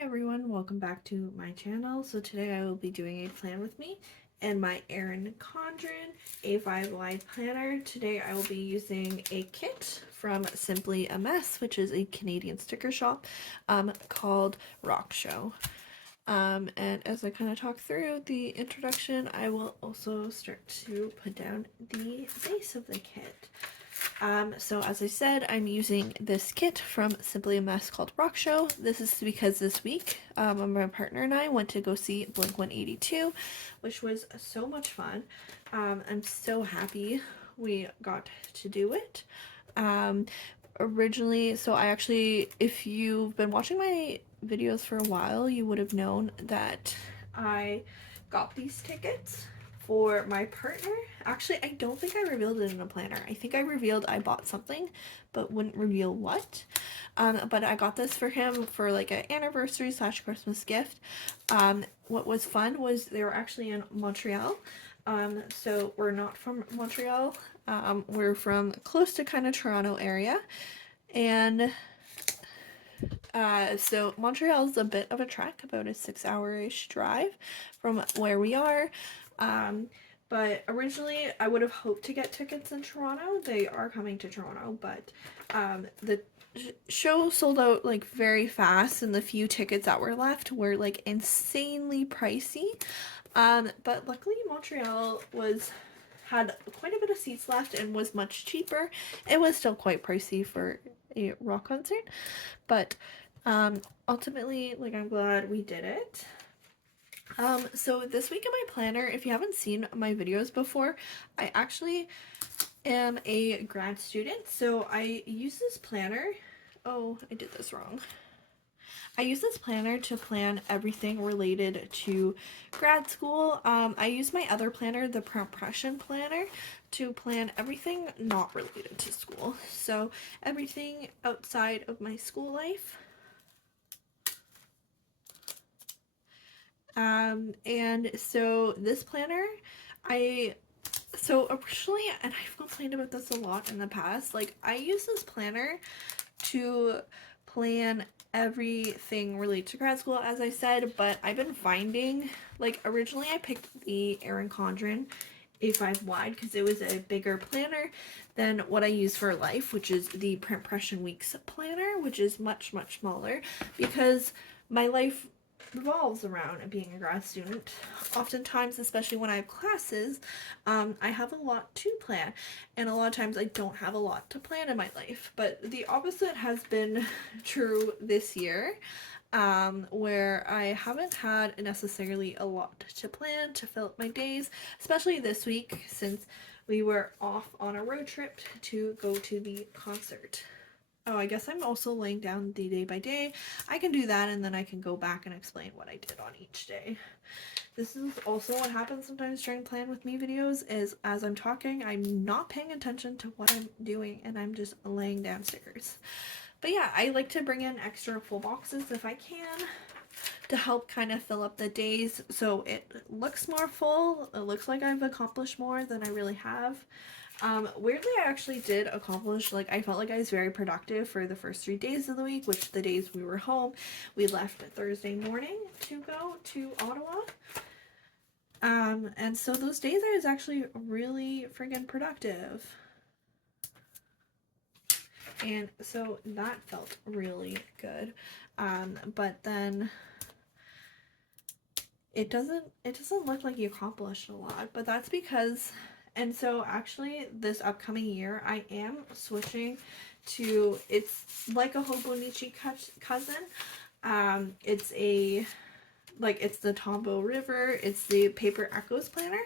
Hey everyone, welcome back to my channel. So today I will be doing a plan with me and my Erin Condren A5 wide planner. Today I will be using a kit from Simply a Mess, which is a Canadian sticker shop called Rock Show. And as I kind of talk through the introduction, I will also start to put down the base of the kit. So as I said, I'm using this kit from Simply a Mess called Rock Show. This is because this week, my partner and I went to go see Blink-182, which was so much fun. I'm so happy we got to do it. Originally, so I actually, if you've been watching my videos for a while, you would have known that I got these tickets for my partner. Actually, I don't think I revealed it in a planner. I think I revealed I bought something, but wouldn't reveal what. But I got this for him for like an anniversary / Christmas gift. What was fun was they were actually in Montreal. So we're not from Montreal. We're from close to kind of Toronto area. And so Montreal is a bit of a trek, about a 6-hour-ish drive from where we are. But originally I would have hoped to get tickets in Toronto. They are coming to Toronto, but the show sold out like very fast, and the few tickets that were left were like insanely pricey. But luckily Montreal had quite a bit of seats left and was much cheaper. It was still quite pricey for a rock concert, but ultimately, like, I'm glad we did it. So this week in my planner, if you haven't seen my videos before, I actually am a grad student, so I use this planner. Oh, I did this wrong. I use this planner to plan everything related to grad school. I use my other planner, the Compression Planner, to plan everything not related to school. So everything outside of my school life. And so this planner, so originally, and I've complained about this a lot in the past, like I use this planner to plan everything related to grad school, as I said, but I've been finding, like originally I picked the Erin Condren A5 wide because it was a bigger planner than what I use for life, which is the Print Impression Weeks planner, which is much, much smaller because my life revolves around being a grad student. Oftentimes, especially when I have classes, I have a lot to plan, and a lot of times I don't have a lot to plan in my life. But the opposite has been true this year, where I haven't had necessarily a lot to plan to fill up my days, especially this week since we were off on a road trip to go to the concert. Oh, I guess I'm also laying down the day by day. I can do that and then I can go back and explain what I did on each day. This is also what happens sometimes during plan with me videos is as I'm talking, I'm not paying attention to what I'm doing and I'm just laying down stickers. But yeah, I like to bring in extra full boxes if I can to help kind of fill up the days so it looks more full. It looks like I've accomplished more than I really have. Weirdly, I actually did accomplish, like, I felt like I was very productive for the first 3 days of the week, which the days we were home. We left Thursday morning to go to Ottawa. And so those days I was actually really friggin' productive. And so that felt really good. But then it doesn't look like you accomplished a lot, but that's because, and so actually this upcoming year I am switching to, it's like a Hobonichi cousin. It's a, like, it's the Tombow River, it's the Paper Echoes planner,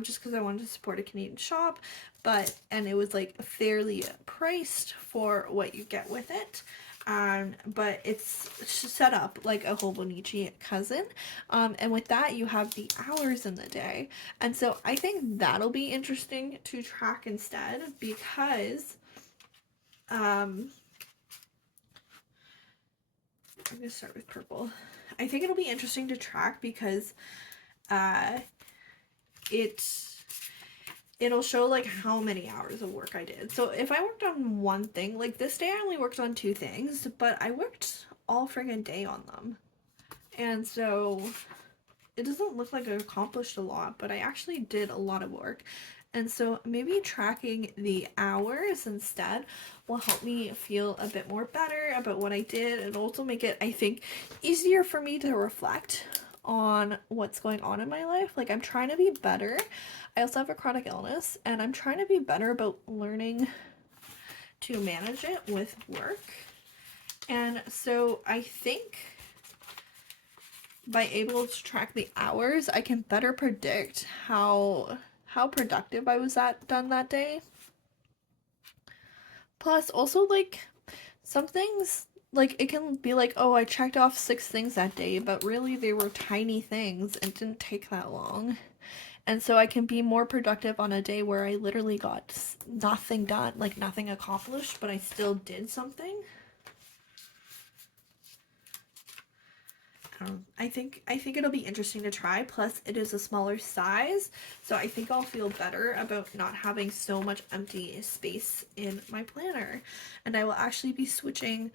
just because I wanted to support a Canadian shop, and it was like fairly priced for what you get with it. But it's set up like a Hobonichi cousin, and with that you have the hours in the day, and so I think that'll be interesting to track instead because I'm gonna start with purple. I think it'll be interesting to track because it'll show like how many hours of work I did. So if I worked on one thing, like this day I only worked on 2 things, but I worked all friggin' day on them. And so it doesn't look like I accomplished a lot, but I actually did a lot of work. And so maybe tracking the hours instead will help me feel a bit more better about what I did, and also make it, I think, easier for me to reflect on what's going on in my life. Like, I'm trying to be better. I also have a chronic illness, and I'm trying to be better about learning to manage it with work. And so I think by able to track the hours, I can better predict how productive I was done that day. Plus, also, like, some things, like, it can be like, oh, I checked off 6 things that day, but really they were tiny things and didn't take that long. And so I can be more productive on a day where I literally got nothing done, like nothing accomplished, but I still did something. I think it'll be interesting to try. Plus, it is a smaller size, so I think I'll feel better about not having so much empty space in my planner. And I will actually be switching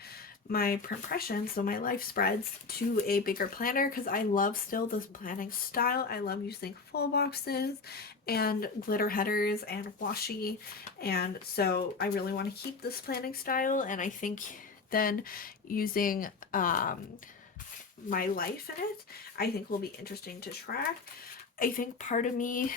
my print so my life spreads, to a bigger planner because I love still this planning style. I love using full boxes and glitter headers and washi, and so I really want to keep this planning style. And I think then using my life in it, I think will be interesting to track. I think part of me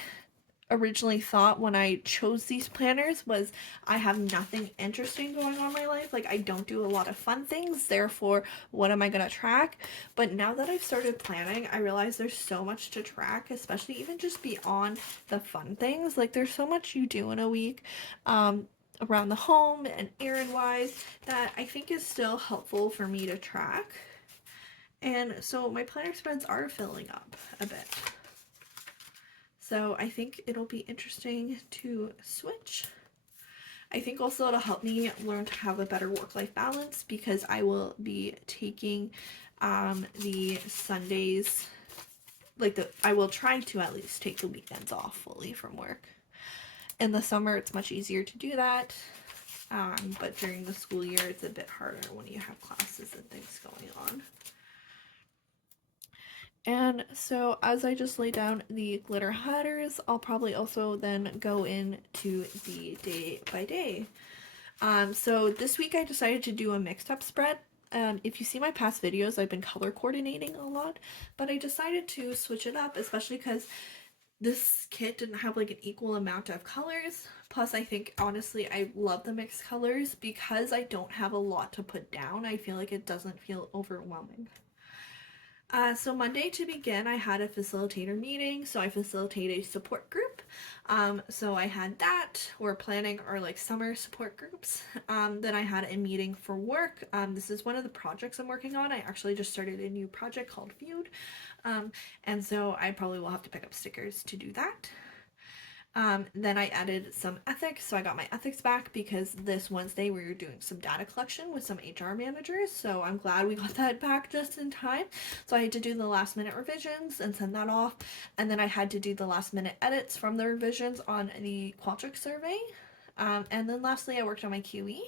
originally thought when I chose these planners was I have nothing interesting going on in my life. Like, I don't do a lot of fun things, therefore, what am I gonna track? But now that I've started planning, I realize there's so much to track, especially even just beyond the fun things. Like, there's so much you do in a week, around the home and errand wise, that I think is still helpful for me to track. And so my planner spreads are filling up a bit. So I think it'll be interesting to switch. I think also it'll help me learn to have a better work-life balance, because I will be taking the Sundays, I will try to at least take the weekends off fully from work. In the summer, it's much easier to do that. But during the school year, it's a bit harder when you have classes and things going on. And so as I just lay down the glitter headers, I'll probably also then go into the day by day. So this week I decided to do a mixed up spread. If you see my past videos, I've been color coordinating a lot, but I decided to switch it up, especially because this kit didn't have like an equal amount of colors. Plus, I think honestly I love the mixed colors because I don't have a lot to put down. I feel like it doesn't feel overwhelming. So Monday, to begin, I had a facilitator meeting. So I facilitate a support group. So I had that. We're planning our like summer support groups. Then I had a meeting for work. This is one of the projects I'm working on. I actually just started a new project called Viewed. And so I probably will have to pick up stickers to do that. Then I added some ethics, so I got my ethics back because this Wednesday we were doing some data collection with some HR managers, so I'm glad we got that back just in time. So I had to do the last minute revisions and send that off, and then I had to do the last minute edits from the revisions on the Qualtrics survey. And then lastly, I worked on my QE.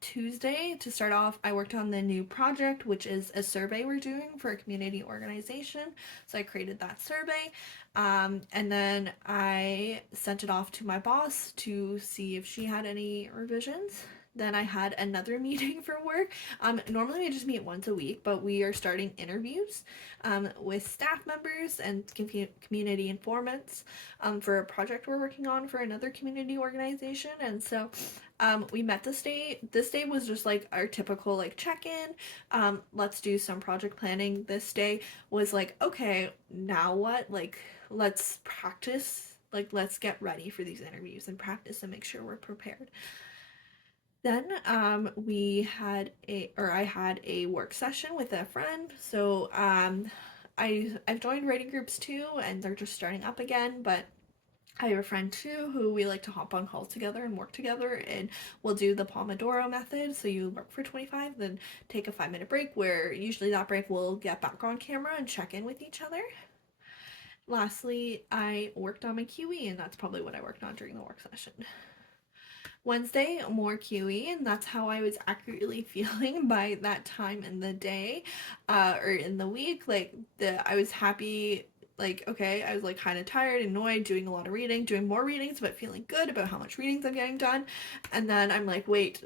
Tuesday, to start off, I worked on the new project, which is a survey we're doing for a community organization. So I created that survey, and then I sent it off to my boss to see if she had any revisions. Then I had another meeting for work. Normally we just meet once a week, but we are starting interviews with staff members and community informants for a project we're working on for another community organization. And so we met this day. This day was just like our typical like check-in. Let's do some project planning. This day was like, okay, now what? Like, let's practice. Like, let's get ready for these interviews and practice and make sure we're prepared. Then I had a work session with a friend. So I've joined writing groups too, and they're just starting up again, but I have a friend too who we like to hop on calls together and work together, and we'll do the Pomodoro method. So you work for 25, then take a 5-minute break, where usually that break we'll get back on camera and check in with each other. Lastly, I worked on my QE, and that's probably what I worked on during the work session. Wednesday, more QE, and that's how I was accurately feeling by that time in the day, or in the week. Like, I was happy, like, okay, I was like kind of tired, annoyed, doing a lot of reading, doing more readings, but feeling good about how much readings I'm getting done. And then I'm like, wait,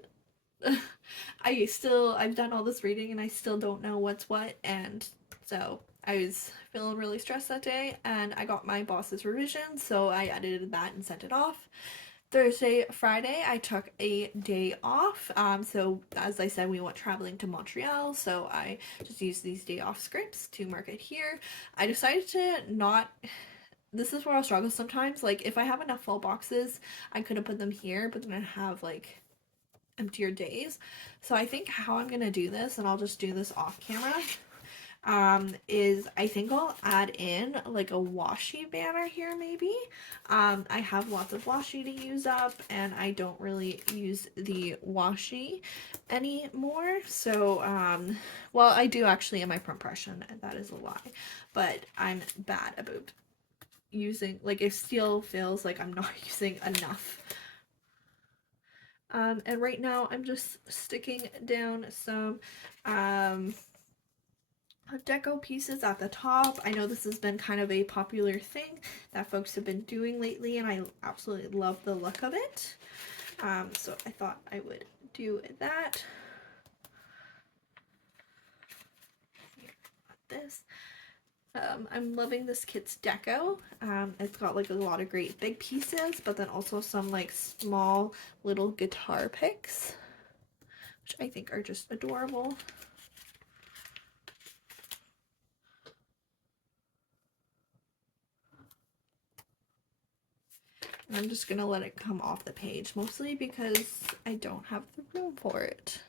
I've done all this reading and I still don't know what's what. And so I was feeling really stressed that day, and I got my boss's revision, so I edited that and sent it off. Thursday, Friday, I took a day off. So as I said, we went traveling to Montreal, so I just used these day off scripts to mark it here. I decided to not. This is where I'll struggle sometimes. Like, if I have enough full boxes, I could have put them here, but then I have like emptier days. So I think how I'm gonna do this, and I'll just do this off camera, is I think I'll add in like a washi banner here maybe. I have lots of washi to use up, and I don't really use the washi anymore. So, well, I do actually in my print impression, and that is a lie, but I'm bad about using, like, it still feels like I'm not using enough. And right now I'm just sticking down some, deco pieces at the top. I know this has been kind of a popular thing that folks have been doing lately, and I absolutely love the look of it. So I thought I would do that. This. I'm loving this kit's deco. It's got like a lot of great big pieces, but then also some like small little guitar picks, which I think are just adorable. And I'm just gonna let it come off the page, mostly because I don't have the room for it.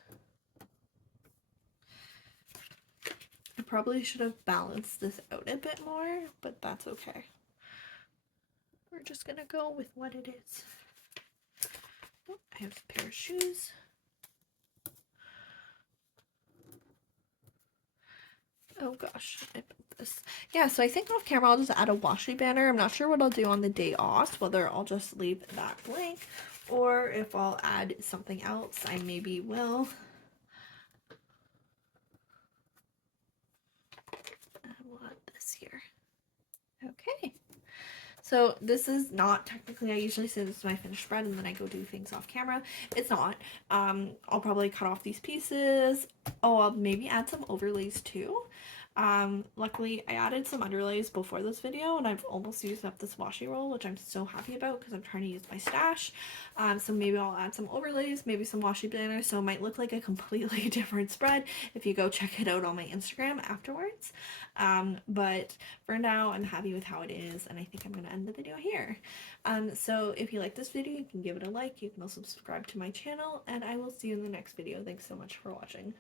I probably should have balanced this out a bit more, but that's okay. We're just gonna go with what it is. Oh, I have a pair of shoes. Oh gosh, I put this. Yeah, so I think off camera I'll just add a washi banner. I'm not sure what I'll do on the day off, whether I'll just leave that blank or if I'll add something else. I maybe will. We'll add this here. Okay. So this is not technically, I usually say this is my finished spread and then I go do things off camera. It's not. I'll probably cut off these pieces. Oh, I'll maybe add some overlays too. Luckily I added some underlays before this video, and I've almost used up this washi roll, which I'm so happy about because I'm trying to use my stash. So maybe I'll add some overlays, maybe some washi banners, so it might look like a completely different spread if you go check it out on my Instagram afterwards. But for now, I'm happy with how it is, and I think I'm gonna end the video here. So if you like this video, you can give it a like. You can also subscribe to my channel, and I will see you in the next video. Thanks so much for watching.